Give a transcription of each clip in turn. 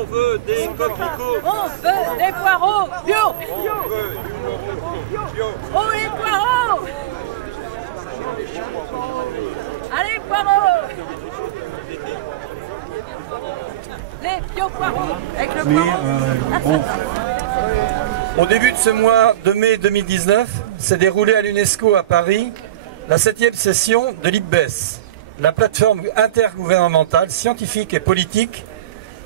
On veut des coquelicots. On veut des poireaux bio. On veut bio. Oh les poireaux. Allez poireaux. Les bio-poireaux avec le poireau. Au début de ce mois de mai 2019, s'est déroulée à l'UNESCO à Paris la 7e session de l'IPBES, la plateforme intergouvernementale, scientifique et politique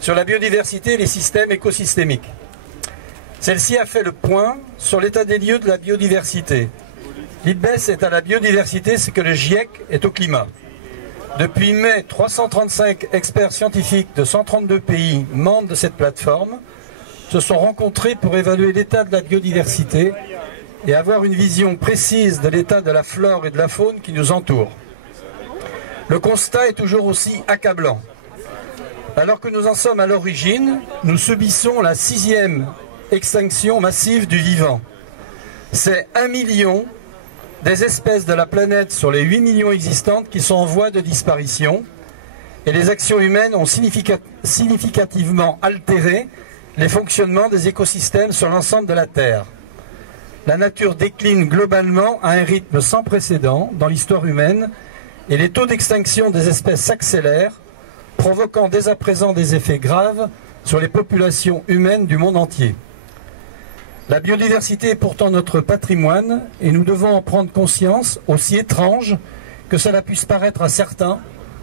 sur la biodiversité et les systèmes écosystémiques. Celle-ci a fait le point sur l'état des lieux de la biodiversité. L'IPBES est à la biodiversité ce que le GIEC est au climat. Depuis mai, 335 experts scientifiques de 132 pays membres de cette plateforme se sont rencontrés pour évaluer l'état de la biodiversité et avoir une vision précise de l'état de la flore et de la faune qui nous entourent. Le constat est toujours aussi accablant. Alors que nous en sommes à l'origine, nous subissons la 6e extinction massive du vivant. C'est 1 million des espèces de la planète sur les 8 millions existantes qui sont en voie de disparition, et les actions humaines ont significativement altéré les fonctionnements des écosystèmes sur l'ensemble de la Terre. La nature décline globalement à un rythme sans précédent dans l'histoire humaine et les taux d'extinction des espèces s'accélèrent, provoquant dès à présent des effets graves sur les populations humaines du monde entier. La biodiversité est pourtant notre patrimoine et nous devons en prendre conscience, aussi étrange que cela puisse paraître à certains,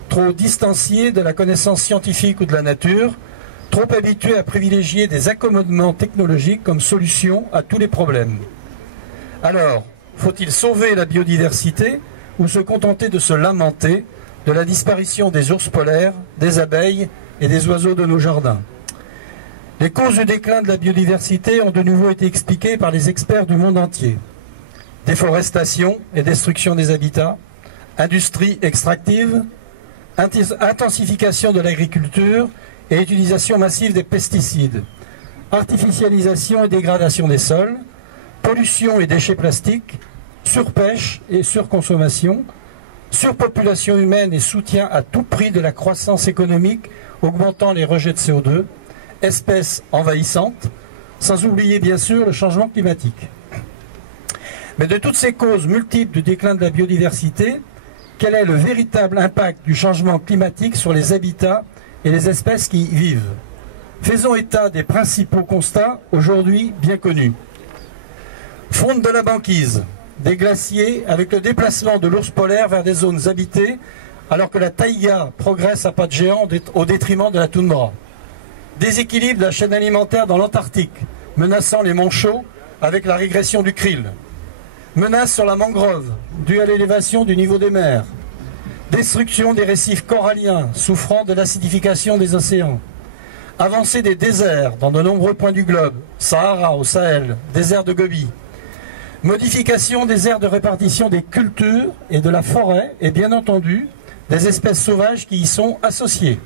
trop distanciés de la connaissance scientifique ou de la nature, trop habitués à privilégier des accommodements technologiques comme solution à tous les problèmes. Alors, faut-il sauver la biodiversité ou se contenter de se lamenter de la disparition des ours polaires, des abeilles et des oiseaux de nos jardins? Les causes du déclin de la biodiversité ont de nouveau été expliquées par les experts du monde entier. Déforestation et destruction des habitats, industrie extractive, intensification de l'agriculture et utilisation massive des pesticides, artificialisation et dégradation des sols, pollution et déchets plastiques, surpêche et surconsommation, surpopulation humaine et soutien à tout prix de la croissance économique augmentant les rejets de CO2, espèces envahissantes, sans oublier bien sûr le changement climatique. Mais de toutes ces causes multiples du déclin de la biodiversité, quel est le véritable impact du changement climatique sur les habitats et les espèces qui y vivent? Faisons état des principaux constats aujourd'hui bien connus. Fonte de la banquise, des glaciers avec le déplacement de l'ours polaire vers des zones habitées alors que la taïga progresse à pas de géant au détriment de la toundra. Déséquilibre de la chaîne alimentaire dans l'Antarctique, menaçant les monts chauds avec la régression du krill. Menace sur la mangrove, due à l'élévation du niveau des mers. Destruction des récifs coralliens, souffrant de l'acidification des océans. Avancée des déserts dans de nombreux points du globe, Sahara au Sahel, désert de Gobi. Modification des aires de répartition des cultures et de la forêt, et bien entendu, des espèces sauvages qui y sont associées.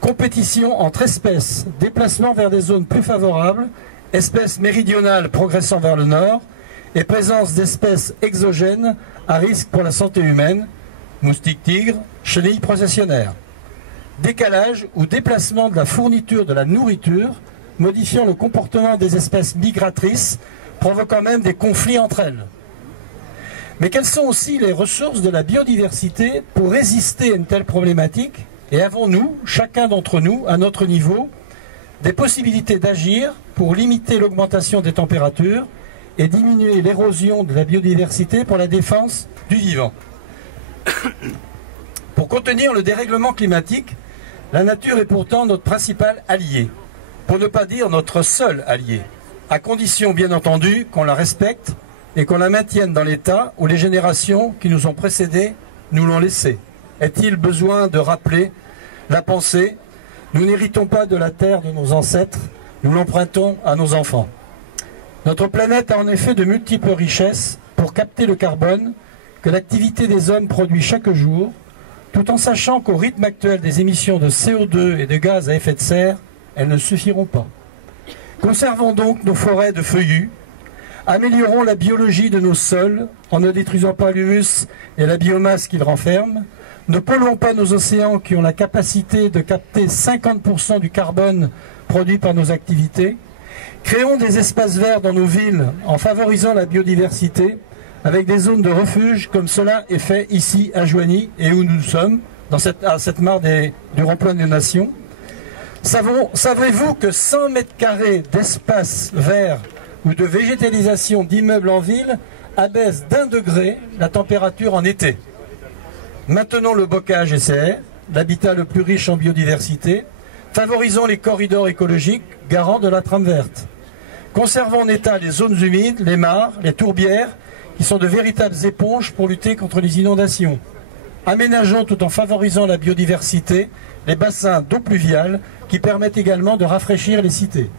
Compétition entre espèces, déplacement vers des zones plus favorables, espèces méridionales progressant vers le nord, et présence d'espèces exogènes à risque pour la santé humaine, moustiques tigres, chenilles processionnaires. Décalage ou déplacement de la fourniture de la nourriture, modifiant le comportement des espèces migratrices, provoquant même des conflits entre elles. Mais quelles sont aussi les ressources de la biodiversité pour résister à une telle problématique? Et avons-nous, chacun d'entre nous, à notre niveau, des possibilités d'agir pour limiter l'augmentation des températures et diminuer l'érosion de la biodiversité pour la défense du vivant? Pour contenir le dérèglement climatique, la nature est pourtant notre principal allié, pour ne pas dire notre seul allié, à condition bien entendu qu'on la respecte et qu'on la maintienne dans l'état où les générations qui nous ont précédés nous l'ont laissée. Est-il besoin de rappeler la pensée? Nous n'héritons pas de la terre de nos ancêtres, nous l'empruntons à nos enfants. Notre planète a en effet de multiples richesses pour capter le carbone que l'activité des hommes produit chaque jour, tout en sachant qu'au rythme actuel des émissions de CO2 et de gaz à effet de serre, elles ne suffiront pas. Conservons donc nos forêts de feuillus, améliorons la biologie de nos sols en ne détruisant pas l'humus et la biomasse qu'ils renferment, Ne polluons pas nos océans qui ont la capacité de capter 50% du carbone produit par nos activités. Créons des espaces verts dans nos villes en favorisant la biodiversité avec des zones de refuge comme cela est fait ici à Joigny et où nous sommes, à cette mare du rond-point des Nations. Savez-vous que 100 mètres carrés d'espace vert ou de végétalisation d'immeubles en ville abaisse d'1 degré la température en été? Maintenons le bocage et serre, l'habitat le plus riche en biodiversité. Favorisons les corridors écologiques, garants de la trame verte. Conservons en état les zones humides, les mares, les tourbières, qui sont de véritables éponges pour lutter contre les inondations. Aménageons tout en favorisant la biodiversité, les bassins d'eau pluviale, qui permettent également de rafraîchir les cités.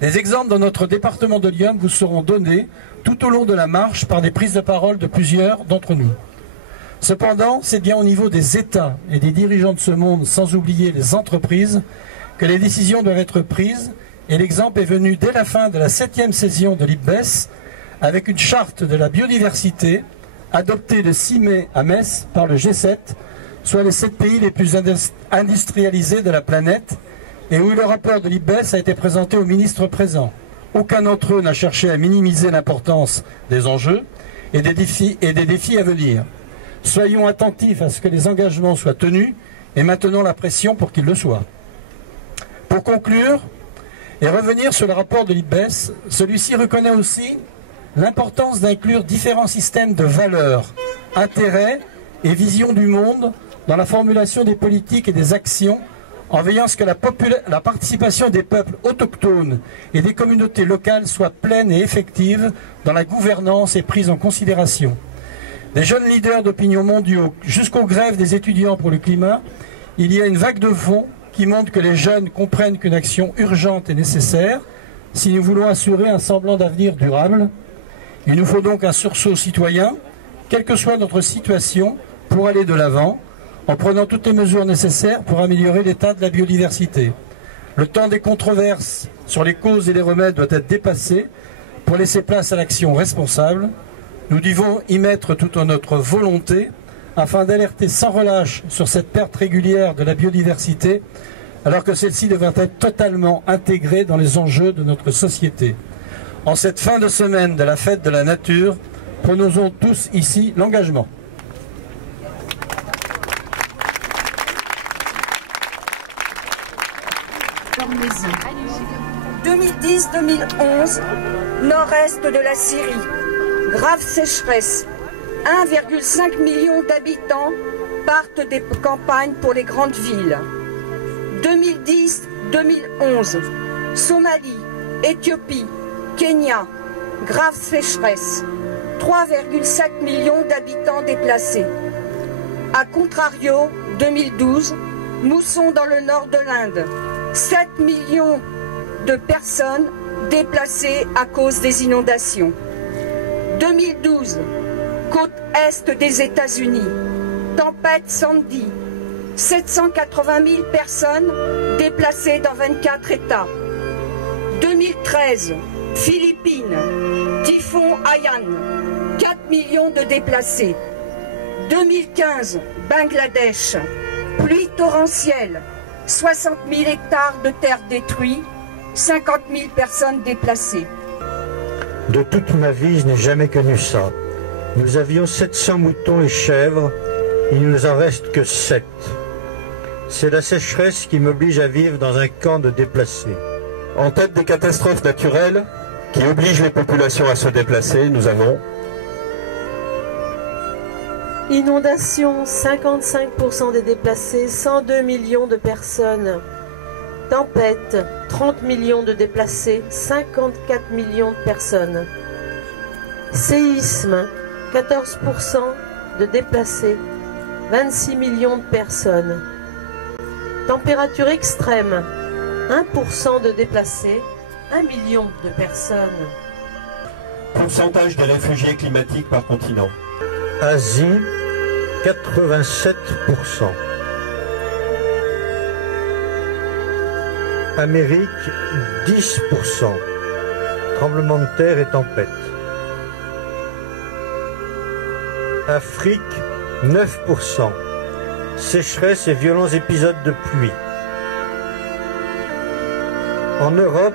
Des exemples dans notre département de l'Yonne vous seront donnés tout au long de la marche par des prises de parole de plusieurs d'entre nous. Cependant, c'est bien au niveau des États et des dirigeants de ce monde, sans oublier les entreprises, que les décisions doivent être prises, et l'exemple est venu dès la fin de la 7e session de l'IPBES, avec une charte de la biodiversité, adoptée le 6 mai à Metz par le G7, soit les 7 pays les plus industrialisés de la planète, et où le rapport de l'IPBES a été présenté aux ministres présents. Aucun d'entre eux n'a cherché à minimiser l'importance des enjeux et des défis à venir. Soyons attentifs à ce que les engagements soient tenus et maintenons la pression pour qu'ils le soient. Pour conclure et revenir sur le rapport de l'IPBES, celui-ci reconnaît aussi l'importance d'inclure différents systèmes de valeurs, intérêts et visions du monde dans la formulation des politiques et des actions, en veillant à ce que la participation des peuples autochtones et des communautés locales soit pleine et effective dans la gouvernance et prise en considération. Des jeunes leaders d'opinion mondiaux jusqu'aux grèves des étudiants pour le climat, il y a une vague de fond qui montre que les jeunes comprennent qu'une action urgente est nécessaire si nous voulons assurer un semblant d'avenir durable. Il nous faut donc un sursaut citoyen, quelle que soit notre situation, pour aller de l'avant, en prenant toutes les mesures nécessaires pour améliorer l'état de la biodiversité. Le temps des controverses sur les causes et les remèdes doit être dépassé pour laisser place à l'action responsable. Nous devons y mettre toute notre volonté afin d'alerter sans relâche sur cette perte régulière de la biodiversité, alors que celle-ci devrait être totalement intégrée dans les enjeux de notre société. En cette fin de semaine de la fête de la nature, prononçons tous ici l'engagement. Maison. 2010-2011, nord-est de la Syrie. Grave sécheresse. 1,5 million d'habitants partent des campagnes pour les grandes villes. 2010-2011, Somalie, Éthiopie, Kenya. Grave sécheresse. 3,5 millions d'habitants déplacés. A contrario, 2012, mousson dans le nord de l'Inde. 7 millions de personnes déplacées à cause des inondations. 2012, côte est des États-Unis, tempête Sandy, 780 000 personnes déplacées dans 24 États. 2013, Philippines, typhon Haiyan, 4 millions de déplacés. 2015, Bangladesh, pluie torrentielle, 60 000 hectares de terre détruits, 50 000 personnes déplacées. De toute ma vie, je n'ai jamais connu ça. Nous avions 700 moutons et chèvres, il ne nous en reste que 7. C'est la sécheresse qui m'oblige à vivre dans un camp de déplacés. En tête des catastrophes naturelles qui obligent les populations à se déplacer, nous avons inondations, 55% des déplacés, 102 millions de personnes. Tempête, 30 millions de déplacés, 54 millions de personnes. Séisme, 14% de déplacés, 26 millions de personnes. Température extrême, 1% de déplacés, 1 million de personnes. pourcentage des réfugiés climatiques par continent. Asie, 87%. Amérique, 10%. Tremblement de terre et tempête. Afrique, 9%. Sécheresse et violents épisodes de pluie. En Europe,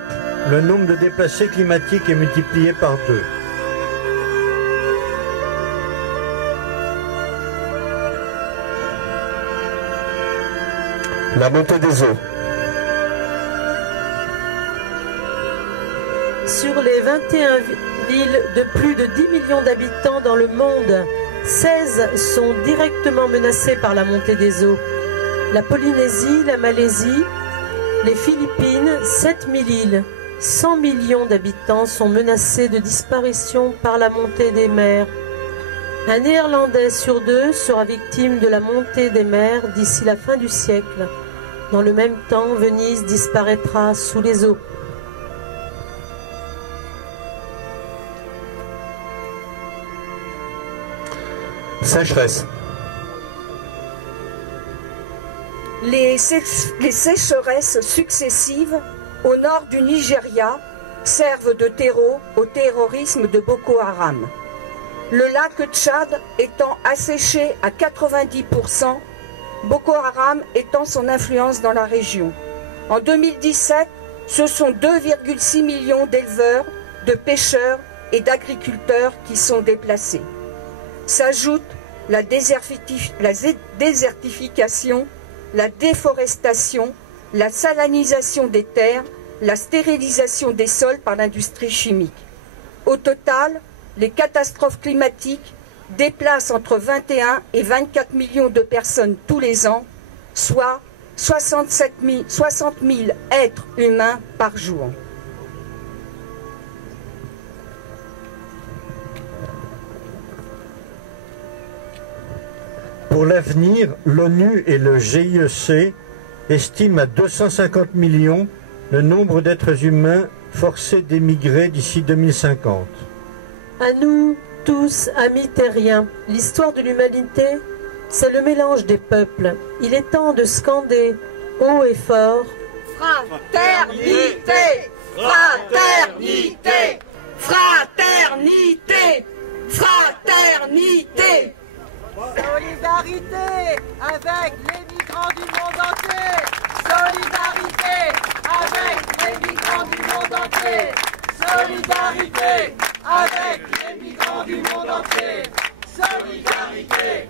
le nombre de déplacés climatiques est multiplié par 2. La montée des eaux. Sur les 21 villes de plus de 10 millions d'habitants dans le monde, 16 sont directement menacées par la montée des eaux. La Polynésie, la Malaisie, les Philippines, 7000 îles, 100 millions d'habitants sont menacés de disparition par la montée des mers. Un Néerlandais sur 2 sera victime de la montée des mers d'ici la fin du siècle. Dans le même temps, Venise disparaîtra sous les eaux. Sécheresse. Les sécheresses successives au nord du Nigeria servent de terreau au terrorisme de Boko Haram. Le lac Tchad étant asséché à 90%, Boko Haram étant son influence dans la région. En 2017, ce sont 2,6 millions d'éleveurs, de pêcheurs et d'agriculteurs qui sont déplacés. S'ajoute la désertification, la déforestation, la salinisation des terres, la stérilisation des sols par l'industrie chimique. Au total, les catastrophes climatiques déplacent entre 21 et 24 millions de personnes tous les ans, soit 60 000 êtres humains par jour. Pour l'avenir, l'ONU et le GIEC estiment à 250 millions le nombre d'êtres humains forcés d'émigrer d'ici 2050. À nous tous, amis terriens, l'histoire de l'humanité, c'est le mélange des peuples. Il est temps de scander haut et fort Fraternité! Fraternité! Fraternité! Fraternité! Solidarité avec les migrants du monde entier. Solidarité avec les migrants du monde entier. Solidarité avec les migrants du monde entier. Solidarité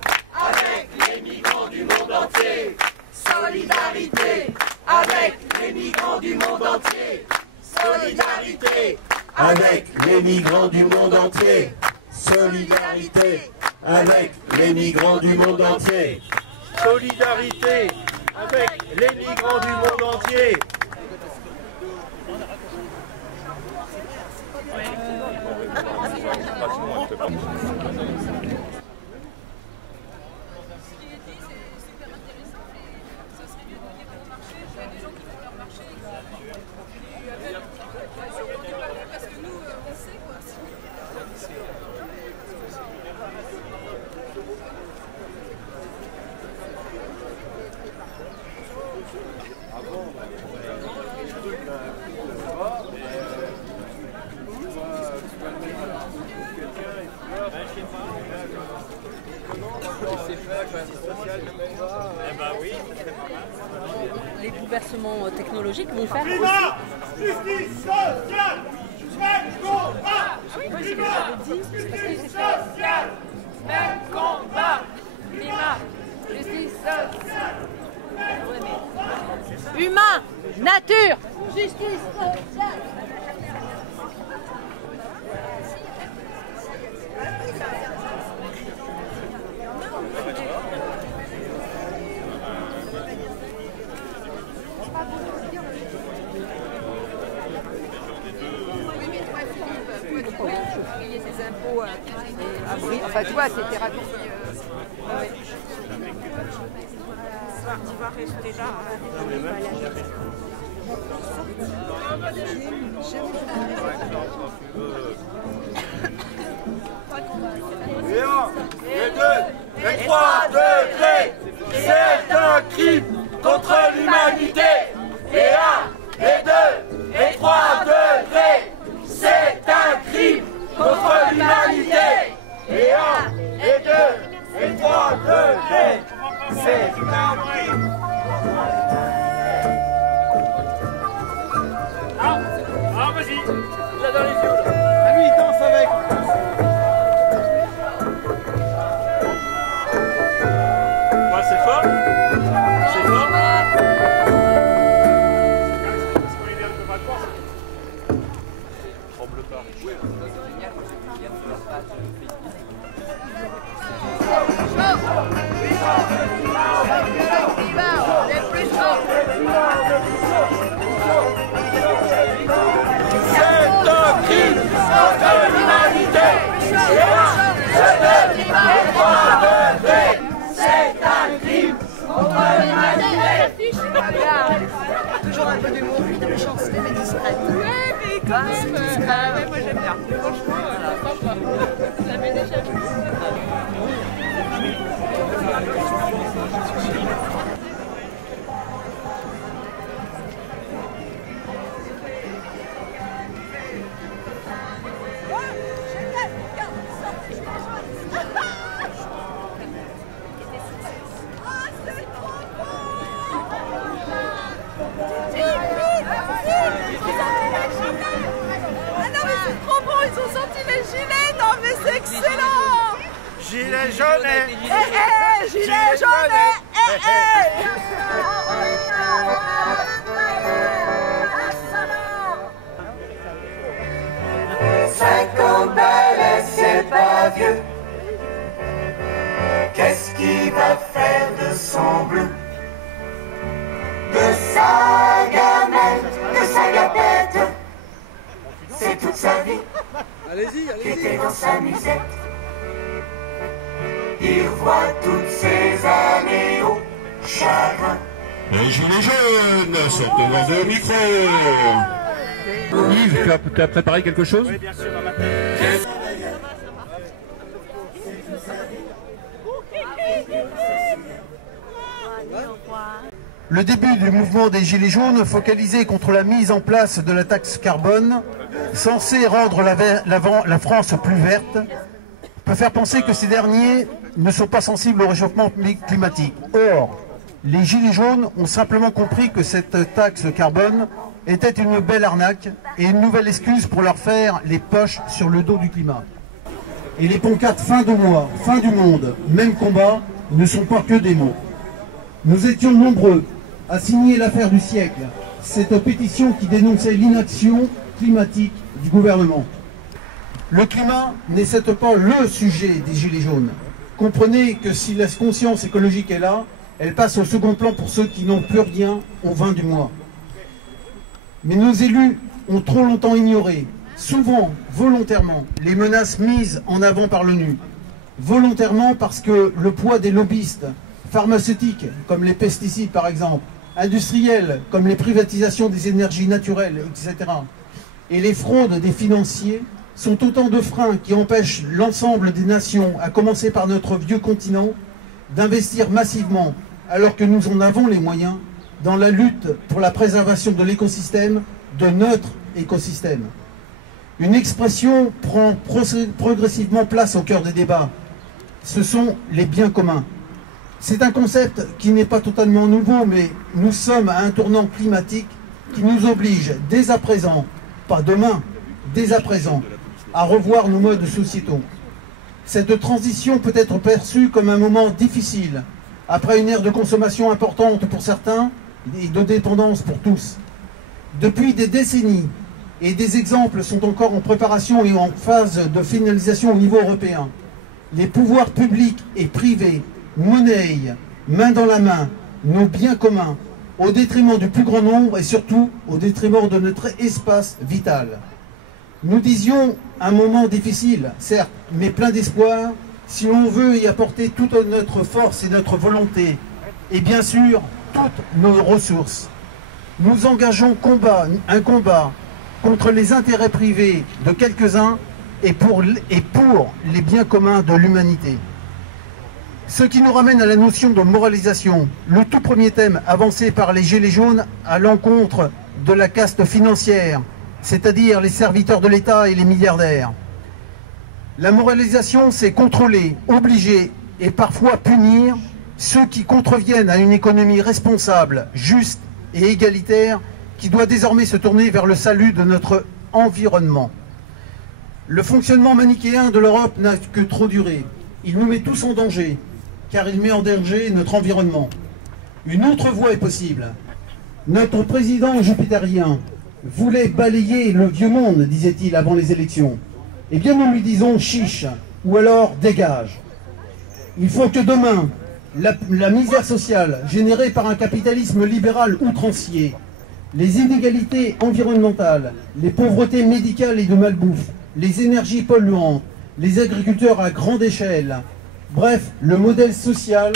avec les migrants du monde entier. Solidarité avec les migrants du monde entier. Solidarité Avec les migrants du monde entier. Solidarité avec les migrants du monde entier. Solidarité avec les migrants du monde entier. Les bouleversements technologiques vont faire Climat, justice sociale, même combat. Climat, justice sociale, même combat. climat, justice sociale, humain, nature, justice sociale. Payer ses impôts enfin tu vois, c'était raccourci. Tu vas rester là. Et 1, et 2, et 3 degrés, c'est un crime contre l'humanité. Et 1, et 2, et 3 degrés, c'est un crime contre l'humanité. Et 1, et 2, et 3 degrés. Ah, vas-y. Là dans les yeux. Ah, lui, il danse avec. Ouais, c'est fort. C'est fort. Tremble pas. C'est un crime contre l'humanité. C'est un crime contre l'humanité. Toujours un peu d'humour, de méchanceté, mais discrète. Ouais, mais quand même, ouais, moi j'aime bien. Franchement, sympa. Je l'avais déjà vu. Gilet jaune. Gilet jaune. Cinquante balais, c'est pas vieux. Qu'est-ce qu'il va faire de son bleu? De sa gamelle, de sa gapette. C'est toute sa vie qui était dans sa musette. Il voit toutes ces années au chagrin. Les gilets jaunes, sortez dans le micro. Yves, tu as préparé quelque chose? Oui, bien sûr, dans ma tête. Le début du mouvement des Gilets jaunes, focalisé contre la mise en place de la taxe carbone, censée rendre la France plus verte, peut faire penser que ces derniers ne sont pas sensibles au réchauffement climatique. Or, les Gilets jaunes ont simplement compris que cette taxe carbone était une belle arnaque et une nouvelle excuse pour leur faire les poches sur le dos du climat. Et les pancartes fin de mois, fin du monde, même combat, ne sont pas que des mots. Nous étions nombreux à signer l'affaire du siècle, cette pétition qui dénonçait l'inaction climatique du gouvernement. Le climat n'est certes pas le sujet des Gilets jaunes. Comprenez que si la conscience écologique est là, elle passe au second plan pour ceux qui n'ont plus rien au 20 du mois. Mais nos élus ont trop longtemps ignoré, souvent volontairement, les menaces mises en avant par l'ONU. Volontairement parce que le poids des lobbyistes pharmaceutiques, comme les pesticides par exemple, industriels, comme les privatisations des énergies naturelles, etc., et les fraudes des financiers, sont autant de freins qui empêchent l'ensemble des nations, à commencer par notre vieux continent, d'investir massivement, alors que nous en avons les moyens, dans la lutte pour la préservation de l'écosystème, de notre écosystème. Une expression prend progressivement place au cœur des débats. Ce sont les biens communs. C'est un concept qui n'est pas totalement nouveau, mais nous sommes à un tournant climatique qui nous oblige dès à présent, pas demain, dès à présent, à revoir nos modes sociétaux. Cette transition peut être perçue comme un moment difficile, après une ère de consommation importante pour certains et de dépendance pour tous. Depuis des décennies, et des exemples sont encore en préparation et en phase de finalisation au niveau européen, les pouvoirs publics et privés monnaient, main dans la main, nos biens communs, au détriment du plus grand nombre et surtout au détriment de notre espace vital. Nous disions un moment difficile, certes, mais plein d'espoir, si l'on veut y apporter toute notre force et notre volonté, et bien sûr, toutes nos ressources. Nous engageons un combat contre les intérêts privés de quelques-uns et pour les biens communs de l'humanité. Ce qui nous ramène à la notion de moralisation, le tout premier thème avancé par les Gilets jaunes à l'encontre de la caste financière, c'est-à-dire les serviteurs de l'État et les milliardaires. La moralisation, c'est contrôler, obliger et parfois punir ceux qui contreviennent à une économie responsable, juste et égalitaire, qui doit désormais se tourner vers le salut de notre environnement. Le fonctionnement manichéen de l'Europe n'a que trop duré. Il nous met tous en danger, car il met en danger notre environnement. Une autre voie est possible. Notre président jupitérien voulait balayer le vieux monde, disait-il avant les élections. Eh bien, nous lui disons chiche, ou alors dégage. Il faut que demain, la misère sociale générée par un capitalisme libéral outrancier, les inégalités environnementales, les pauvretés médicales et de malbouffe, les énergies polluantes, les agriculteurs à grande échelle, bref, le modèle social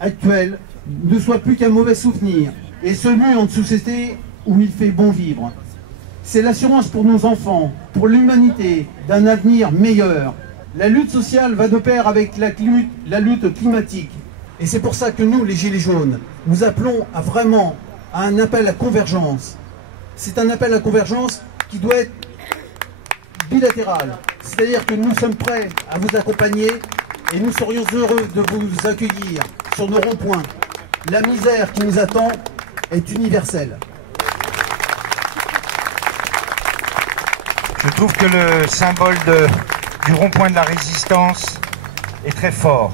actuel ne soit plus qu'un mauvais souvenir et se mue en société où il fait bon vivre. C'est l'assurance pour nos enfants, pour l'humanité, d'un avenir meilleur. La lutte sociale va de pair avec la lutte climatique. Et c'est pour ça que nous, les Gilets jaunes, nous appelons à un appel à convergence. C'est un appel à convergence qui doit être bilatéral. C'est-à-dire que nous sommes prêts à vous accompagner et nous serions heureux de vous accueillir sur nos ronds-points. La misère qui nous attend est universelle. Je trouve que le symbole du rond-point de la résistance est très fort.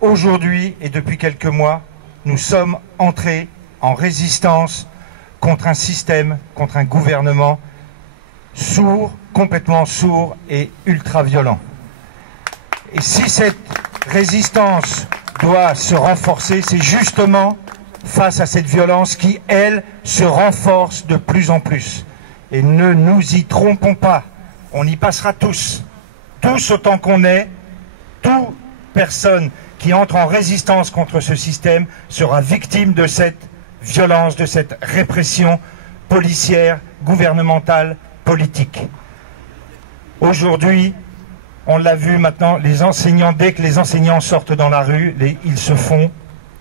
Aujourd'hui et depuis quelques mois, nous sommes entrés en résistance contre un système, contre un gouvernement sourd, complètement sourd et ultra-violent. Et si cette résistance doit se renforcer, c'est justement face à cette violence qui, elle, se renforce de plus en plus. Et ne nous y trompons pas, on y passera tous autant qu'on est, toute personne qui entre en résistance contre ce système sera victime de cette violence, de cette répression policière, gouvernementale, politique. Aujourd'hui, on l'a vu maintenant, les enseignants, dès que les enseignants sortent dans la rue, ils se font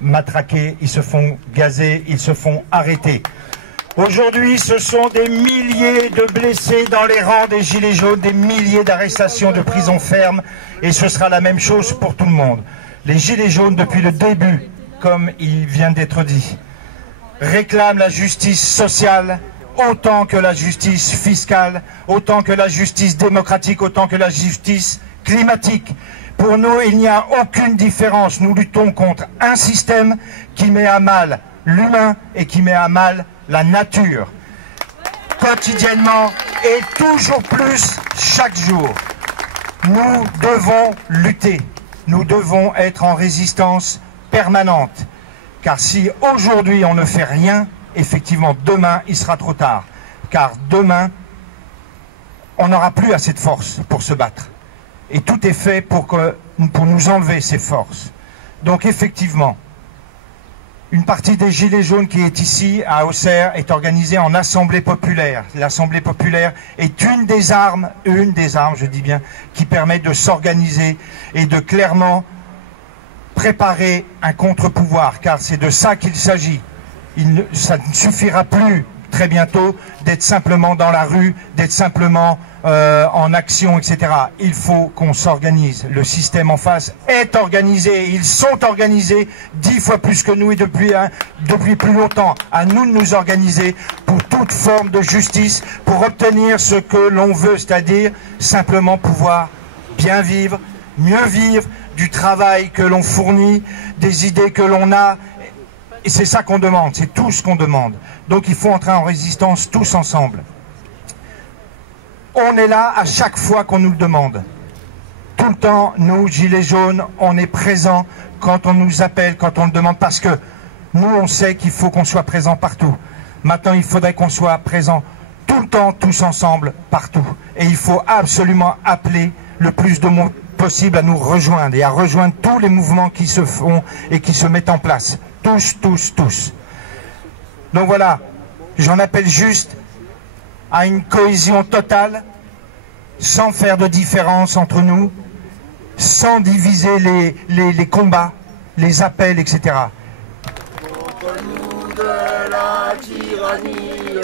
matraquer, ils se font gazer, ils se font arrêter. Aujourd'hui, ce sont des milliers de blessés dans les rangs des Gilets jaunes, des milliers d'arrestations, de prisons fermes, et ce sera la même chose pour tout le monde. Les Gilets jaunes, depuis le début, comme il vient d'être dit, réclament la justice sociale, autant que la justice fiscale, autant que la justice démocratique, autant que la justice climatique. Pour nous, il n'y a aucune différence. Nous luttons contre un système qui met à mal l'humain et qui met à mal la nature. Quotidiennement et toujours plus chaque jour. Nous devons lutter. Nous devons être en résistance permanente. Car si aujourd'hui on ne fait rien, effectivement, demain, il sera trop tard. Car demain, on n'aura plus assez de force pour se battre. Et tout est fait pour nous enlever ces forces. Donc effectivement, une partie des Gilets jaunes qui est ici, à Auxerre, est organisée en assemblée populaire. L'assemblée populaire est une des armes, je dis bien, qui permet de s'organiser et de clairement préparer un contre-pouvoir. Car c'est de ça qu'il s'agit. Ça ne suffira plus très bientôt d'être simplement dans la rue, d'être simplement en action, etc. Il faut qu'on s'organise. Le système en face est organisé. Ils sont organisés 10 fois plus que nous et depuis plus longtemps. À nous de nous organiser pour toute forme de justice, pour obtenir ce que l'on veut, c'est-à-dire simplement pouvoir bien vivre, mieux vivre, du travail que l'on fournit, des idées que l'on a. Et c'est ça qu'on demande, c'est tout ce qu'on demande. Donc il faut entrer en résistance tous ensemble. On est là à chaque fois qu'on nous le demande. Tout le temps, nous, Gilets jaunes, on est présents quand on nous appelle, quand on le demande, parce que nous, on sait qu'il faut qu'on soit présents partout. Maintenant, il faudrait qu'on soit présents tout le temps, tous ensemble, partout. Et il faut absolument appeler le plus de monde possible à nous rejoindre et à rejoindre tous les mouvements qui se font et qui se mettent en place. Tous, tous, tous. Donc voilà, j'en appelle juste à une cohésion totale, sans faire de différence entre nous, sans diviser les combats, les appels, etc. Contre nous de la tyrannie,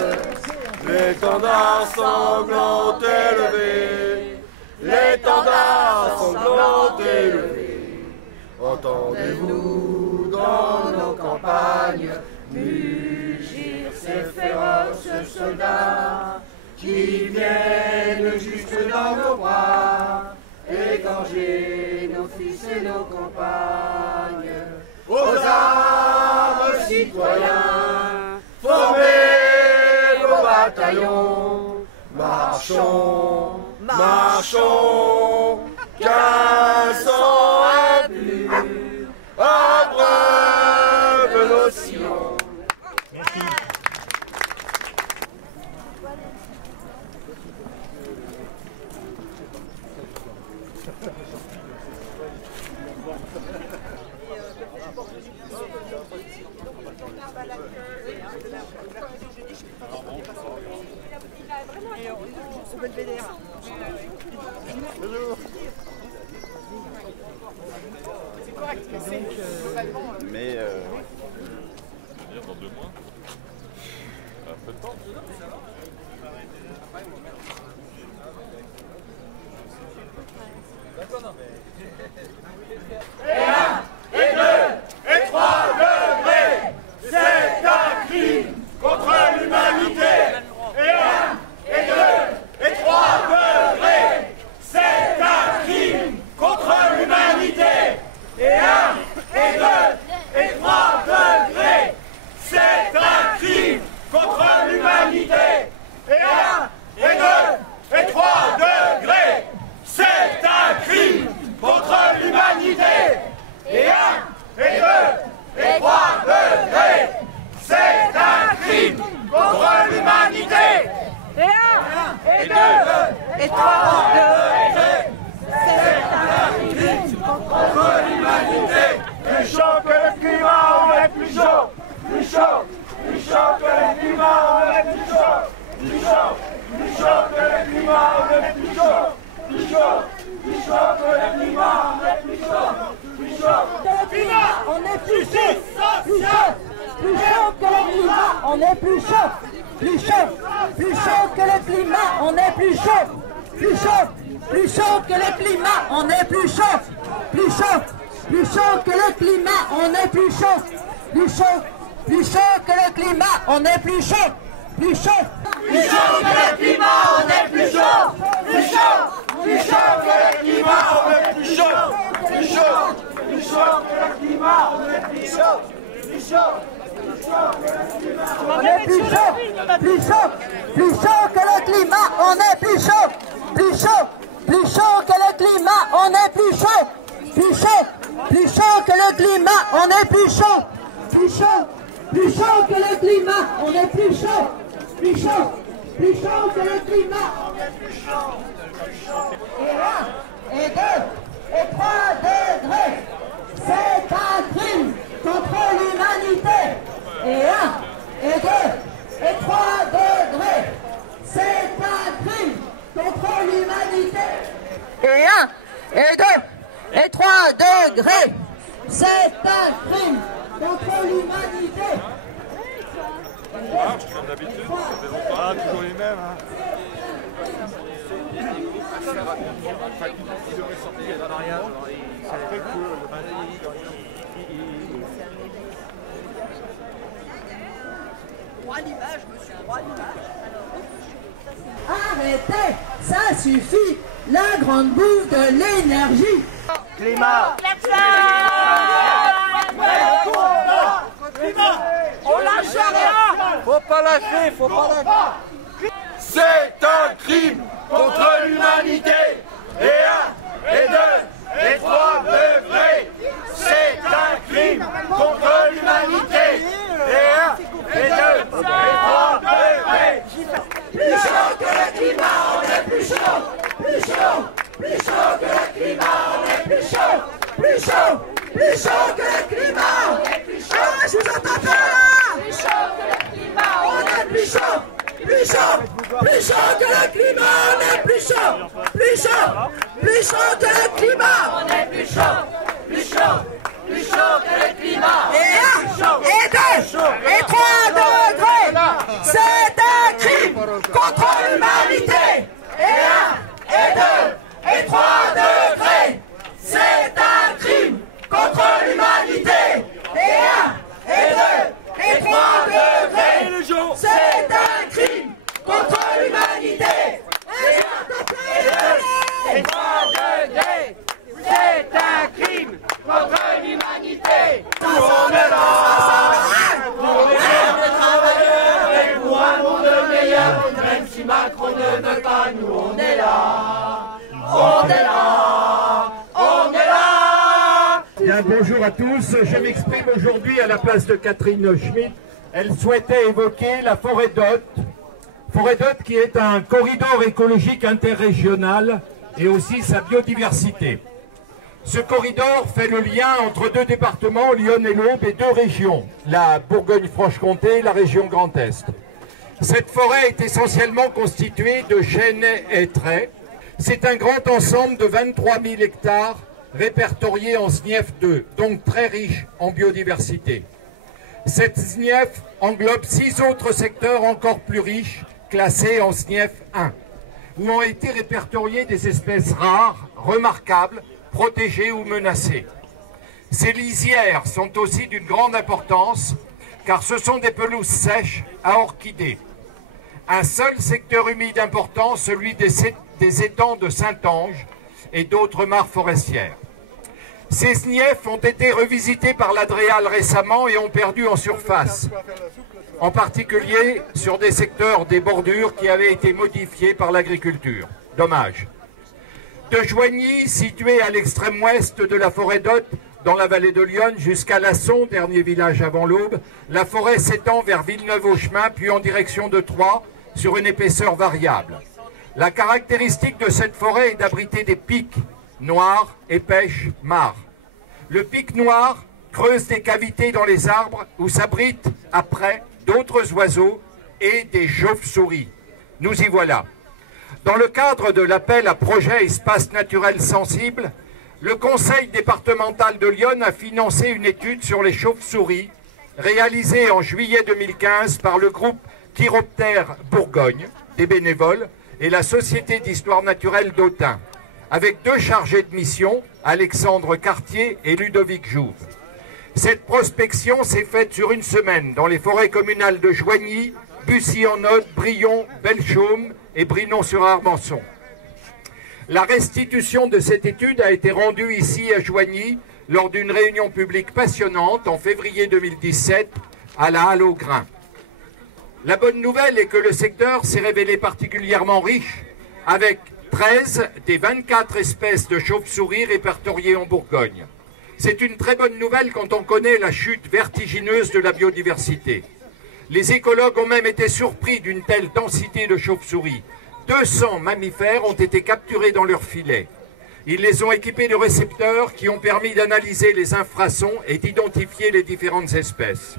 l'étendard sanglant élevé, l'étendard sanglant élevé, entendez-vous campagne, mugir ces féroces soldats qui viennent jusque dans nos bras, égorger nos fils et nos compagnes. Aux armes, citoyens, formez vos bataillons, marchons, marchons, qu'un sang impur abreuve nos sillons. Merci. C'est correct, mais c'est globalement... Mais dans 2 mois, un peu de temps. Et 1, et 2, et 3 degrés, c'est un crime contre l'humanité. Et 1, et 2, et 3 degrés, c'est un crime contre l'humanité. Et 1, et 2, et 3 degrés, c'est un crime contre l'humanité. Et 1, et 2, et 3 degrés, c'est un crime contre l'humanité. Et 1, et 2, et 3 degrés, c'est un crime contre l'humanité. Et 1, et 2, et 3 degrés, c'est un crime contre l'humanité. Plus chaud que le climat, on est plus chaud. Plus chaud, plus chaud que le climat, on est plus chaud. Plus chaud, plus chaud que le climat, on est plus chaud. Plus chaud, plus chaud que le climat, on est plus chaud. Plus chaud que le climat, on est plus chaud. Plus chaud, plus chaud que le climat, on est plus chaud. Plus chaud, plus chaud que le climat, on est plus chaud. Plus chaud, plus chaud que le climat, on est plus chaud. Plus chaud, plus chaud que le climat, on est plus chaud. Plus chaud, plus chaud que le climat, on est plus chaud. Plus chaud, plus chaud que le climat, on est plus chaud. Plus chaud, plus chaud que le climat, on est plus chaud. Plus chaud, plus chaud que le climat, on est plus chaud. Plus chaud, plus chaud que le climat, on est plus chaud. Plus chaud, plus chaud que le climat, on est plus chaud. Plus chaud, plus chaud que le climat, on est plus chaud. Plus chaud, plus chaud que le climat, on est plus chaud. Plus chaud, plus chaud que le climat, on est plus chaud. Plus chaud, plus chaud que le climat, on est plus chaud. Et 1, et 2, et 3 degrés, c'est un crime contre l'humanité. Et 1, et 2, et 3 degrés, c'est un crime contre l'humanité. Et 1, et 2, et 3 degrés, c'est un crime contre l'humanité. Marche comme d'habitude, pas toujours les mêmes. Hein. Il devrait sortir d'un mariage. C'est très cool. Roi d'image, monsieur, roi d'image. Arrêtez, ça suffit, la grande bouffe de l'énergie. Climat. On lâche rien. Faut pas lâcher, faut pas lâcher. C'est un crime contre l'humanité. Et 1, et 2, et 3 degrés. C'est un crime contre l'humanité. Et 1, et 2, et 3 degrés. Plus chaud que le climat, on est plus chaud. Plus chaud, plus chaud que le climat, on est plus chaud. Plus chaud, plus chaud que le climat, on est plus chaud. Ah, je vous entends pas. Plus chaud que le climat, on est plus chaud. Plus chaud, plus chaud que le climat, on est plus chaud. Plus chaud, plus chaud que le climat, on est plus chaud. Plus chaud, plus chaud que le climat. Et 1, et 2, et 3 degrés, c'est un crime contre l'humanité. Et 1, et 2, et 3 degrés, c'est un crime contre l'humanité. Et 1, et 2, bonjour à tous. Je m'exprime aujourd'hui à la place de Catherine Schmitt. Elle souhaitait évoquer la forêt d'Hôte. Forêt d'Hôte qui est un corridor écologique interrégional et aussi sa biodiversité. Ce corridor fait le lien entre deux départements, Lyon et l'Aube, et deux régions, la Bourgogne-Franche-Comté et la région Grand Est. Cette forêt est essentiellement constituée de chênes et hêtraies. C'est un grand ensemble de 23 000 hectares répertoriés en SNIEF 2, donc très riche en biodiversité. Cette SNIEF englobe 6 autres secteurs encore plus riches, classés en SNIEF 1, où ont été répertoriées des espèces rares, remarquables, protégées ou menacées. Ces lisières sont aussi d'une grande importance, car ce sont des pelouses sèches à orchidées. Un seul secteur humide important, celui des étangs de Saint-Ange et d'autres mares forestières. Ces SNIEF ont été revisités par l'Adréal récemment et ont perdu en surface, en particulier sur des secteurs des bordures qui avaient été modifiés par l'agriculture. Dommage. De Joigny, situé à l'extrême ouest de la forêt d'Hôte, dans la vallée de Lyon, jusqu'à Lasson, dernier village avant l'Aube, la forêt s'étend vers Villeneuve-aux-Chemins, puis en direction de Troyes, sur une épaisseur variable. La caractéristique de cette forêt est d'abriter des pics noirs, épèches, mares. Le pic noir creuse des cavités dans les arbres où s'abritent après d'autres oiseaux et des chauves-souris. Nous y voilà. Dans le cadre de l'appel à projet Espace naturel sensible, le Conseil départemental de Lyon a financé une étude sur les chauves-souris réalisée en juillet 2015 par le groupe Chiroptère Bourgogne, des bénévoles, et la Société d'histoire naturelle d'Autun, avec 2 chargés de mission, Alexandre Cartier et Ludovic Jouve. Cette prospection s'est faite sur une semaine dans les forêts communales de Joigny, Bussy-en-Aude, Brion, Belchaume et Brinon-sur-Armançon. La restitution de cette étude a été rendue ici à Joigny lors d'une réunion publique passionnante en février 2017 à la Halle aux Grains. La bonne nouvelle est que le secteur s'est révélé particulièrement riche, avec 13 des 24 espèces de chauves-souris répertoriées en Bourgogne. C'est une très bonne nouvelle quand on connaît la chute vertigineuse de la biodiversité. Les écologues ont même été surpris d'une telle densité de chauves-souris. 200 mammifères ont été capturés dans leurs filets. Ils les ont équipés de récepteurs qui ont permis d'analyser les infrasons et d'identifier les différentes espèces.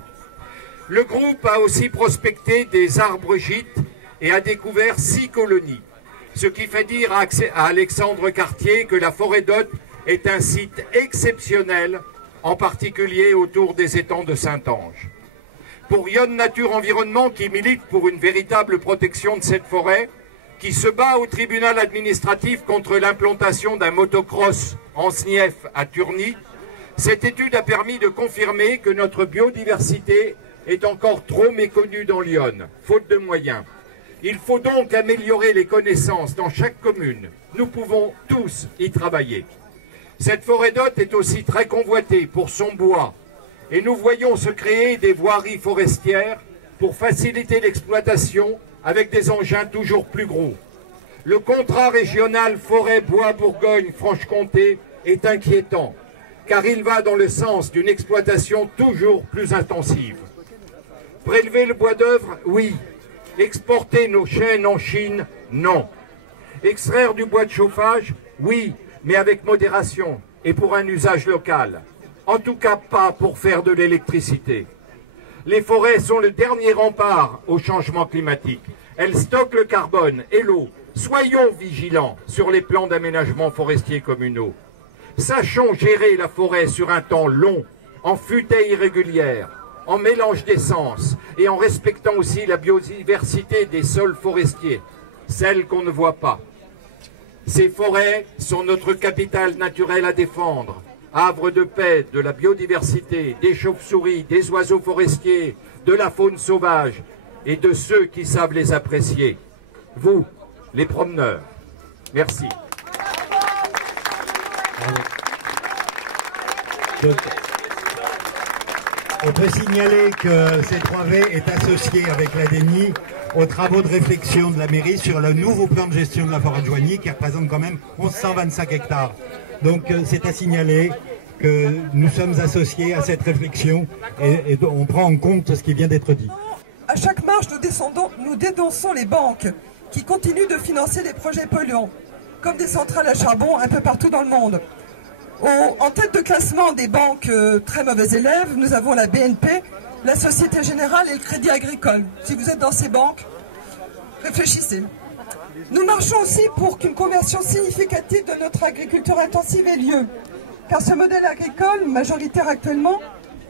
Le groupe a aussi prospecté des arbres gîtes et a découvert 6 colonies, ce qui fait dire à Alexandre Cartier que la forêt d'Hôte est un site exceptionnel, en particulier autour des étangs de Saint-Ange. Pour Lyon Nature Environnement, qui milite pour une véritable protection de cette forêt, qui se bat au tribunal administratif contre l'implantation d'un motocross en SNIEF à Turny, cette étude a permis de confirmer que notre biodiversité est encore trop méconnue dans Lyon, faute de moyens. Il faut donc améliorer les connaissances dans chaque commune. Nous pouvons tous y travailler. Cette forêt d'Hôte est aussi très convoitée pour son bois, et nous voyons se créer des voiries forestières pour faciliter l'exploitation avec des engins toujours plus gros. Le contrat régional forêt-bois-Bourgogne-Franche-Comté est inquiétant, car il va dans le sens d'une exploitation toujours plus intensive. Prélever le bois d'œuvre, oui. Exporter nos chênes en Chine, non. Extraire du bois de chauffage, oui, mais avec modération et pour un usage local. En tout cas pas pour faire de l'électricité. Les forêts sont le dernier rempart au changement climatique. Elles stockent le carbone et l'eau. Soyons vigilants sur les plans d'aménagement forestier communaux. Sachons gérer la forêt sur un temps long, en futaie irrégulière, en mélange d'essence et en respectant aussi la biodiversité des sols forestiers, celle qu'on ne voit pas. Ces forêts sont notre capital naturel à défendre, havre de paix, de la biodiversité, des chauves-souris, des oiseaux forestiers, de la faune sauvage et de ceux qui savent les apprécier. Vous, les promeneurs. Merci. On peut signaler que C3V est associé avec l'ADEMI aux travaux de réflexion de la mairie sur le nouveau plan de gestion de la forêt de Joigny qui représente quand même 1125 hectares. Donc c'est à signaler que nous sommes associés à cette réflexion et on prend en compte ce qui vient d'être dit. À chaque marche, nous dénonçons les banques qui continuent de financer des projets polluants, comme des centrales à charbon un peu partout dans le monde. En tête de classement des banques très mauvais élèves, nous avons la BNP, la Société Générale et le Crédit Agricole. Si vous êtes dans ces banques, réfléchissez. Nous marchons aussi pour qu'une conversion significative de notre agriculture intensive ait lieu, car ce modèle agricole, majoritaire actuellement,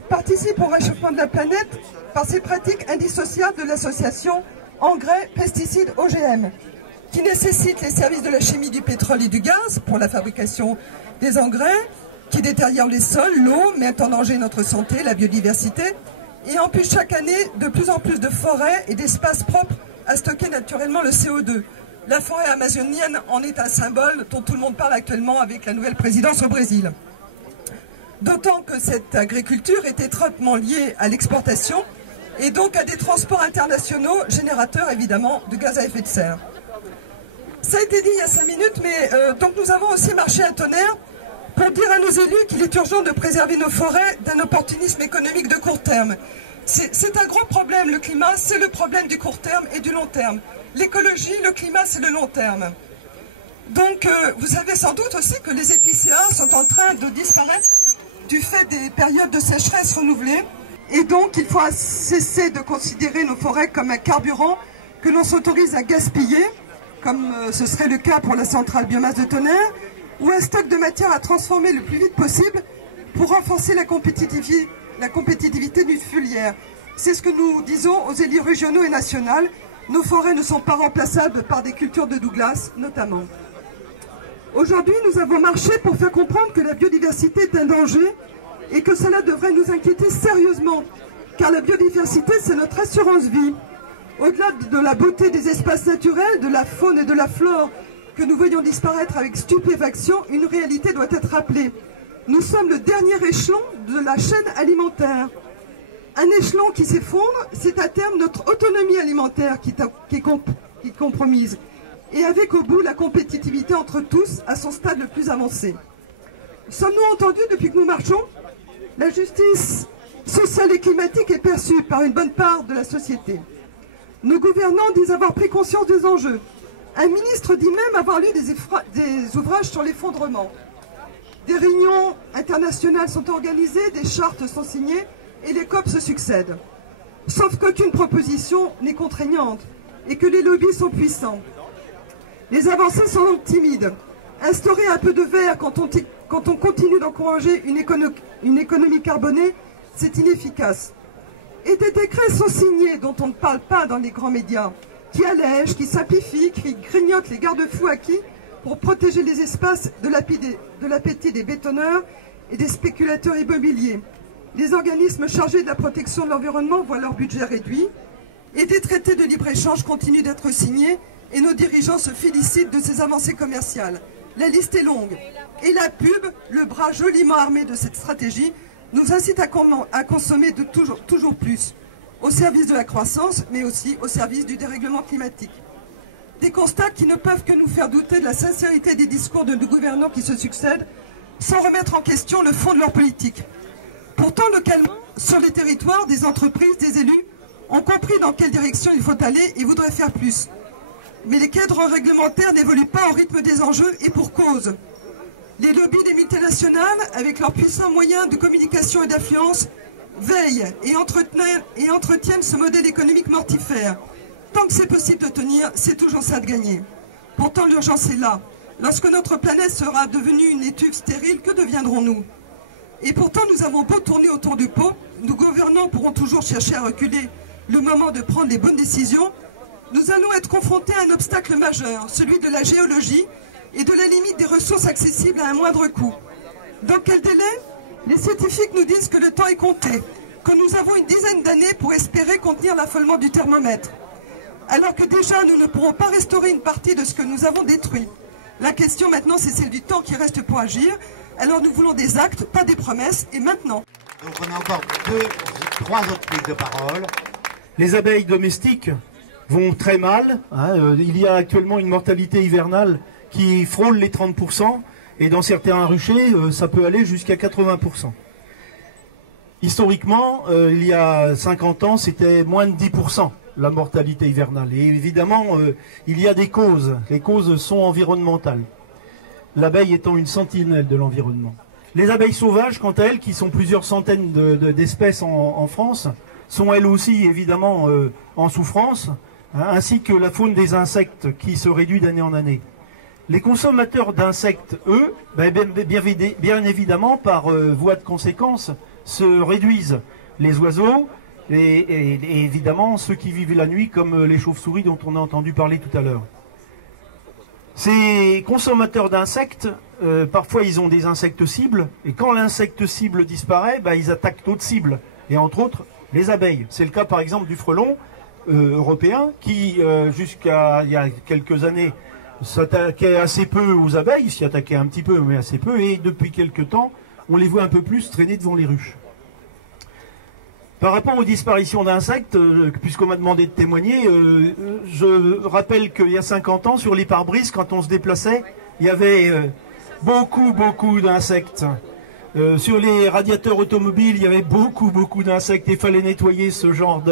participe au réchauffement de la planète par ses pratiques indissociables de l'association engrais, pesticides, OGM, qui nécessite les services de la chimie, du pétrole et du gaz pour la fabrication des engrais, qui détériorent les sols, l'eau, mettent en danger notre santé, la biodiversité, et empêchent chaque année de plus en plus de forêts et d'espaces propres à stocker naturellement le CO2. La forêt amazonienne en est un symbole dont tout le monde parle actuellement avec la nouvelle présidence au Brésil. D'autant que cette agriculture est étroitement liée à l'exportation et donc à des transports internationaux générateurs évidemment de gaz à effet de serre. Ça a été dit il y a 5 minutes, mais donc nous avons aussi marché à tonnerre pour dire à nos élus qu'il est urgent de préserver nos forêts d'un opportunisme économique de court terme. C'est un gros problème, le climat, c'est le problème du court terme et du long terme. L'écologie, le climat, c'est le long terme. Donc vous savez sans doute aussi que les épicéas sont en train de disparaître du fait des périodes de sécheresse renouvelées. Et donc il faut cesser de considérer nos forêts comme un carburant que l'on s'autorise à gaspiller, comme ce serait le cas pour la centrale biomasse de Tonnerre, ou un stock de matière à transformer le plus vite possible pour renforcer la compétitivité d'une filière. C'est ce que nous disons aux élus régionaux et nationaux. Nos forêts ne sont pas remplaçables par des cultures de Douglas, notamment. Aujourd'hui, nous avons marché pour faire comprendre que la biodiversité est un danger et que cela devrait nous inquiéter sérieusement, car la biodiversité, c'est notre assurance vie. Au-delà de la beauté des espaces naturels, de la faune et de la flore que nous voyons disparaître avec stupéfaction, une réalité doit être rappelée. Nous sommes le dernier échelon de la chaîne alimentaire. Un échelon qui s'effondre, c'est à terme notre autonomie alimentaire qui est compromise. Et avec au bout la compétitivité entre tous à son stade le plus avancé. Sommes-nous entendus depuis que nous marchons? La justice sociale et climatique est perçue par une bonne part de la société. Nos gouvernants disent avoir pris conscience des enjeux. Un ministre dit même avoir lu des ouvrages sur l'effondrement. Des réunions internationales sont organisées, des chartes sont signées et les COP se succèdent. Sauf qu'aucune proposition n'est contraignante et que les lobbies sont puissants. Les avancées sont donc timides. Instaurer un peu de verre quand on continue d'encourager une économie carbonée, c'est inefficace. Et des décrets sont signés dont on ne parle pas dans les grands médias, qui allègent, qui simplifient, qui grignotent les garde-fous acquis pour protéger les espaces de l'appétit des bétonneurs et des spéculateurs immobiliers. Les organismes chargés de la protection de l'environnement voient leur budget réduit et des traités de libre-échange continuent d'être signés et nos dirigeants se félicitent de ces avancées commerciales. La liste est longue et la pub, le bras joliment armé de cette stratégie, nous incite à consommer de toujours plus, au service de la croissance, mais aussi au service du dérèglement climatique. Des constats qui ne peuvent que nous faire douter de la sincérité des discours de nos gouvernants qui se succèdent, sans remettre en question le fond de leur politique. Pourtant, localement, sur les territoires, des entreprises, des élus ont compris dans quelle direction il faut aller et voudraient faire plus. Mais les cadres réglementaires n'évoluent pas au rythme des enjeux et pour cause. Les lobbies des multinationales, avec leurs puissants moyens de communication et d'influence, veillent et entretiennent ce modèle économique mortifère. Tant que c'est possible de tenir, c'est toujours ça de gagner. Pourtant, l'urgence est là. Lorsque notre planète sera devenue une étuve stérile, que deviendrons-nous? Et pourtant, nous avons beau tourner autour du pot, nos gouvernants pourront toujours chercher à reculer le moment de prendre les bonnes décisions. Nous allons être confrontés à un obstacle majeur, celui de la géologie et de la limite des ressources accessibles à un moindre coût. Dans quel délai? Les scientifiques nous disent que le temps est compté, que nous avons une dizaine d'années pour espérer contenir l'affolement du thermomètre. Alors que déjà nous ne pourrons pas restaurer une partie de ce que nous avons détruit. La question maintenant, c'est celle du temps qui reste pour agir. Alors nous voulons des actes, pas des promesses, et maintenant. Donc on a encore 3 autres prises de parole. Les abeilles domestiques vont très mal. Il y a actuellement une mortalité hivernale qui frôle les 30%. et dans certains ruchers, ça peut aller jusqu'à 80%. Historiquement, il y a 50 ans, c'était moins de 10%. La mortalité hivernale. Et évidemment, il y a des causes. Les causes sont environnementales. L'abeille étant une sentinelle de l'environnement. Les abeilles sauvages, quant à elles, qui sont plusieurs centaines d'espèces en France, sont elles aussi évidemment en souffrance, hein, ainsi que la faune des insectes qui se réduit d'année en année. Les consommateurs d'insectes, eux, bien évidemment, par voie de conséquence, se réduisent. Les oiseaux, et évidemment ceux qui vivent la nuit comme les chauves-souris dont on a entendu parler tout à l'heure. Ces consommateurs d'insectes, parfois ils ont des insectes cibles, et quand l'insecte cible disparaît, ils attaquent d'autres cibles, et entre autres les abeilles. C'est le cas par exemple du frelon européen qui, jusqu'à il y a quelques années, s'attaquait assez peu aux abeilles, s'y attaquait un petit peu mais assez peu, et depuis quelques temps, on les voit un peu plus traîner devant les ruches. Par rapport aux disparitions d'insectes, puisqu'on m'a demandé de témoigner, je rappelle qu'il y a 50 ans, sur les pare-brises, quand on se déplaçait, il y avait beaucoup d'insectes. Sur les radiateurs automobiles, il y avait beaucoup d'insectes et il fallait nettoyer ce genre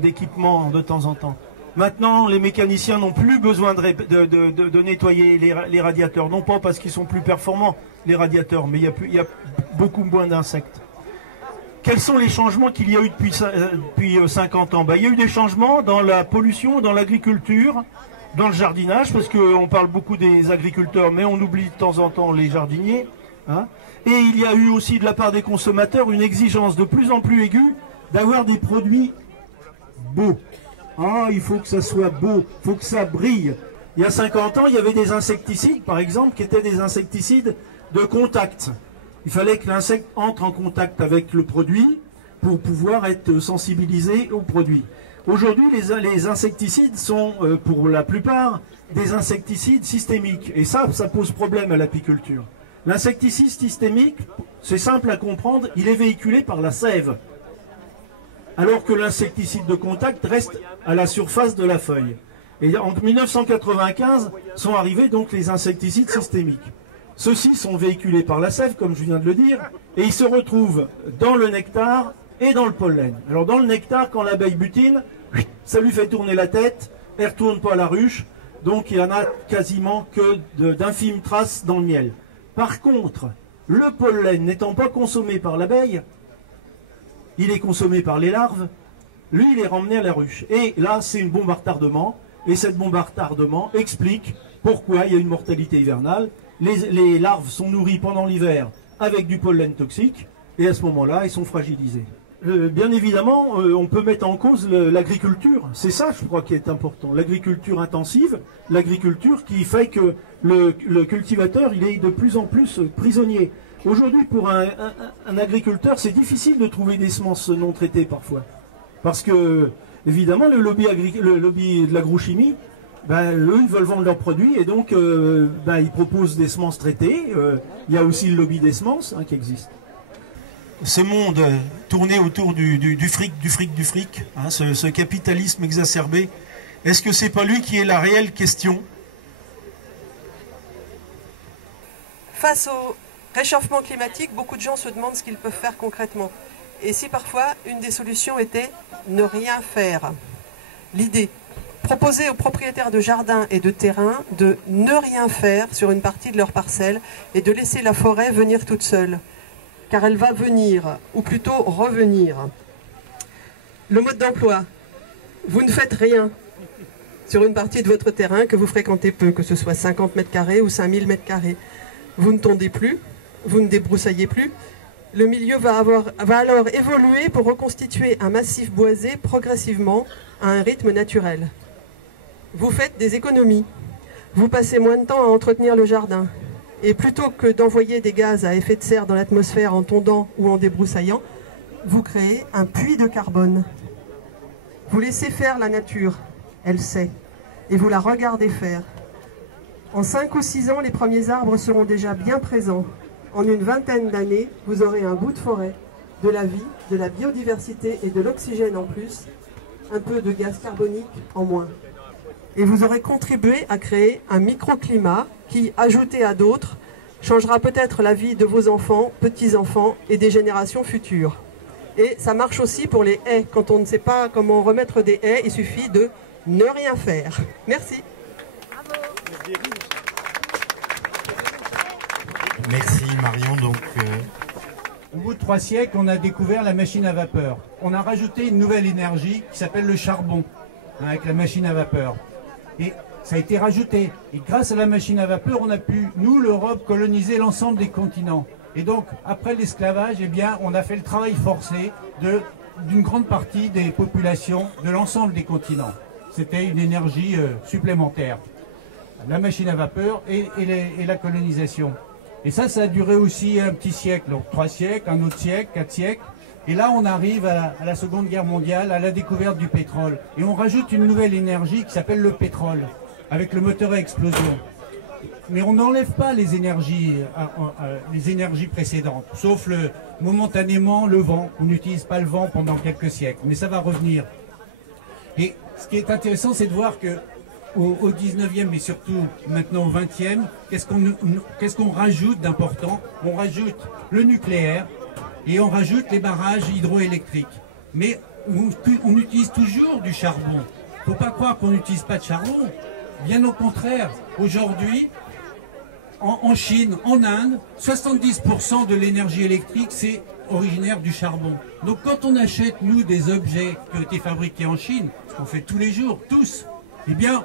d'équipement de temps en temps. Maintenant, les mécaniciens n'ont plus besoin de nettoyer les radiateurs, non pas parce qu'ils sont plus performants, les radiateurs, mais il y a beaucoup moins d'insectes. Quels sont les changements qu'il y a eu depuis 50 ans? Il y a eu des changements dans la pollution, dans l'agriculture, dans le jardinage, parce qu'on parle beaucoup des agriculteurs, mais on oublie de temps en temps les jardiniers. Hein. Et il y a eu aussi de la part des consommateurs une exigence de plus en plus aiguë d'avoir des produits beaux. Ah, il faut que ça soit beau, il faut que ça brille. Il y a 50 ans, il y avait des insecticides, par exemple, qui étaient des insecticides de contact. Il fallait que l'insecte entre en contact avec le produit pour pouvoir être sensibilisé au produit. Aujourd'hui, les insecticides sont, pour la plupart, des insecticides systémiques. Et ça pose problème à l'apiculture. L'insecticide systémique, c'est simple à comprendre, il est véhiculé par la sève. Alors que l'insecticide de contact reste à la surface de la feuille. Et en 1995 sont arrivés donc les insecticides systémiques. Ceux-ci sont véhiculés par la sève, comme je viens de le dire, et ils se retrouvent dans le nectar et dans le pollen. Alors dans le nectar, quand l'abeille butine, ça lui fait tourner la tête, elle ne retourne pas à la ruche, donc il n'y en a quasiment que d'infimes traces dans le miel. Par contre, le pollen n'étant pas consommé par l'abeille, il est consommé par les larves, lui il est ramené à la ruche. Et là c'est une bombe à retardement, et cette bombe à retardement explique pourquoi il y a une mortalité hivernale. Les larves sont nourries pendant l'hiver avec du pollen toxique, et à ce moment-là, elles sont fragilisées. Bien évidemment, on peut mettre en cause l'agriculture. C'est ça, je crois, qui est important. L'agriculture intensive, l'agriculture qui fait que le cultivateur, il est de plus en plus prisonnier. Aujourd'hui, pour un agriculteur, c'est difficile de trouver des semences non traitées parfois. Parce que, évidemment, le lobby de l'agrochimie, eux, ils veulent vendre leurs produits et donc ils proposent des semences traitées. Il y a aussi le lobby des semences qui existe. Ce monde tourné autour du fric, ce capitalisme exacerbé, est-ce que c'est pas lui qui est la réelle question? Face au réchauffement climatique, beaucoup de gens se demandent ce qu'ils peuvent faire concrètement. Et si parfois une des solutions était ne rien faire. L'idée, proposer aux propriétaires de jardins et de terrains de ne rien faire sur une partie de leur parcelle et de laisser la forêt venir toute seule. Car elle va venir, ou plutôt revenir. Le mode d'emploi, vous ne faites rien sur une partie de votre terrain que vous fréquentez peu, que ce soit 50 mètres carrés ou 5000 mètres carrés. Vous ne tondez plus, vous ne débroussaillez plus. Le milieu va alors évoluer pour reconstituer un massif boisé progressivement à un rythme naturel. Vous faites des économies. Vous passez moins de temps à entretenir le jardin. Et plutôt que d'envoyer des gaz à effet de serre dans l'atmosphère en tondant ou en débroussaillant, vous créez un puits de carbone. Vous laissez faire la nature, elle sait, et vous la regardez faire. En 5 ou 6 ans, les premiers arbres seront déjà bien présents. En une vingtaine d'années, vous aurez un bout de forêt, de la vie, de la biodiversité et de l'oxygène en plus, un peu de gaz carbonique en moins. Et vous aurez contribué à créer un microclimat qui, ajouté à d'autres, changera peut-être la vie de vos enfants, petits-enfants et des générations futures. Et ça marche aussi pour les haies. Quand on ne sait pas comment remettre des haies, il suffit de ne rien faire. Merci. Merci Marion. Donc, Au bout de 3 siècles, on a découvert la machine à vapeur. On a rajouté une nouvelle énergie qui s'appelle le charbon, avec la machine à vapeur. Et ça a été rajouté. Et grâce à la machine à vapeur, on a pu, nous, l'Europe, coloniser l'ensemble des continents. Et donc, après l'esclavage, eh bien, on a fait le travail forcé d'une grande partie des populations de l'ensemble des continents. C'était une énergie supplémentaire. La machine à vapeur et la colonisation. Et ça a duré aussi un petit siècle, donc 3 siècles, un autre siècle, 4 siècles. Et là, on arrive à la Seconde Guerre mondiale, à la découverte du pétrole. Et on rajoute une nouvelle énergie qui s'appelle le pétrole, avec le moteur à explosion. Mais on n'enlève pas les énergies précédentes, sauf momentanément le vent. On n'utilise pas le vent pendant quelques siècles, mais ça va revenir. Et ce qui est intéressant, c'est de voir que au 19e, mais surtout maintenant au 20e, qu'est-ce qu'on rajoute d'important? On rajoute le nucléaire et on rajoute les barrages hydroélectriques. Mais on utilise toujours du charbon. Il ne faut pas croire qu'on n'utilise pas de charbon. Bien au contraire, aujourd'hui, en Chine, en Inde, 70% de l'énergie électrique, c'est originaire du charbon. Donc quand on achète, nous, des objets qui ont été fabriqués en Chine, ce qu'on fait tous les jours, tous, eh bien,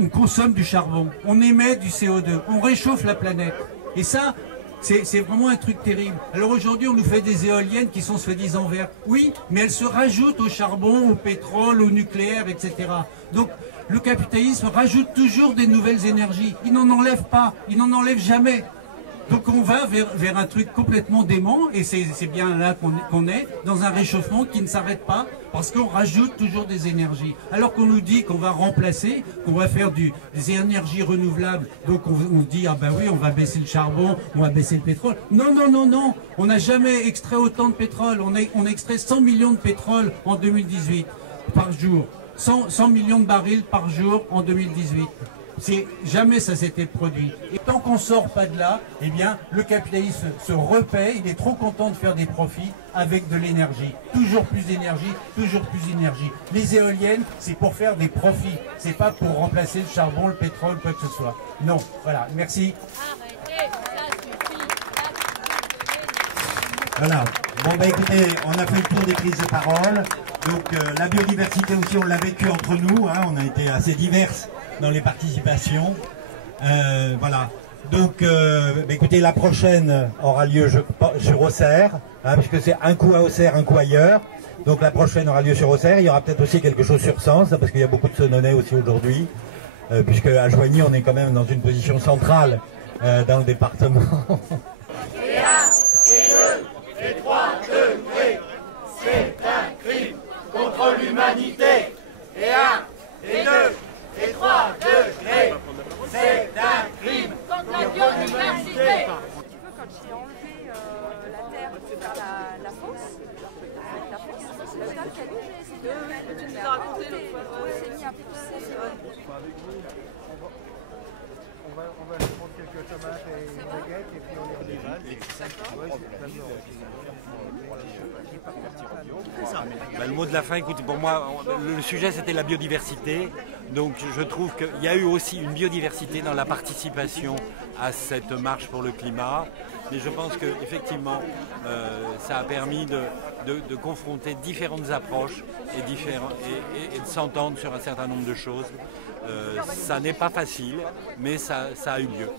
on consomme du charbon, on émet du CO2, on réchauffe la planète. Et ça, c'est vraiment un truc terrible. Alors aujourd'hui, on nous fait des éoliennes qui sont soi-disant vertes. Oui, mais elles se rajoutent au charbon, au pétrole, au nucléaire, etc. Donc, le capitalisme rajoute toujours des nouvelles énergies. Il n'en enlève pas, il n'en enlève jamais. Donc on va vers un truc complètement dément, et c'est bien là qu'on est, dans un réchauffement qui ne s'arrête pas, parce qu'on rajoute toujours des énergies. Alors qu'on nous dit qu'on va remplacer, qu'on va faire des énergies renouvelables, donc on dit, ah ben oui, on va baisser le charbon, on va baisser le pétrole. Non, non, non, non, on n'a jamais extrait autant de pétrole, on a extrait 100 millions de pétrole en 2018, par jour. 100 millions de barils par jour en 2018. Jamais ça s'était produit. Et tant qu'on ne sort pas de là, eh bien, le capitalisme se repaie, il est trop content de faire des profits avec de l'énergie. Toujours plus d'énergie, toujours plus d'énergie. Les éoliennes, c'est pour faire des profits. C'est pas pour remplacer le charbon, le pétrole, quoi que ce soit. Non, voilà, merci. Voilà. Bon, bah écoutez, on a fait le tour des prises de parole. Donc la biodiversité aussi, on l'a vécu entre nous. Hein, on a été assez diverses dans les participations. Voilà. Donc, écoutez, la prochaine aura lieu sur Auxerre, hein, puisque c'est un coup à Auxerre, un coup ailleurs. Donc la prochaine aura lieu sur Auxerre. Il y aura peut-être aussi quelque chose sur Sens, parce qu'il y a beaucoup de Senonnais aussi aujourd'hui, puisque à Joigny, on est quand même dans une position centrale dans le département. Et 1, et 2, et 3 degrés, c'est un crime contre l'humanité. Et 1, et 2, et 3 degrés, c'est un crime contre la biodiversité. Tu veux, quand j'ai enlevé la terre pour faire la fosse, le tas qui a dit, tu nous as raconté l'autre fois, c'est mis à pousser. On va aller prendre quelques tomates et une baguette et puis on les le mot de la fin, écoute, pour moi, le sujet c'était la biodiversité. Donc je trouve qu'il y a eu aussi une biodiversité dans la participation à cette marche pour le climat. Mais je pense qu'effectivement, ça a permis de confronter différentes approches et de s'entendre sur un certain nombre de choses. Ça n'est pas facile, mais ça a eu lieu.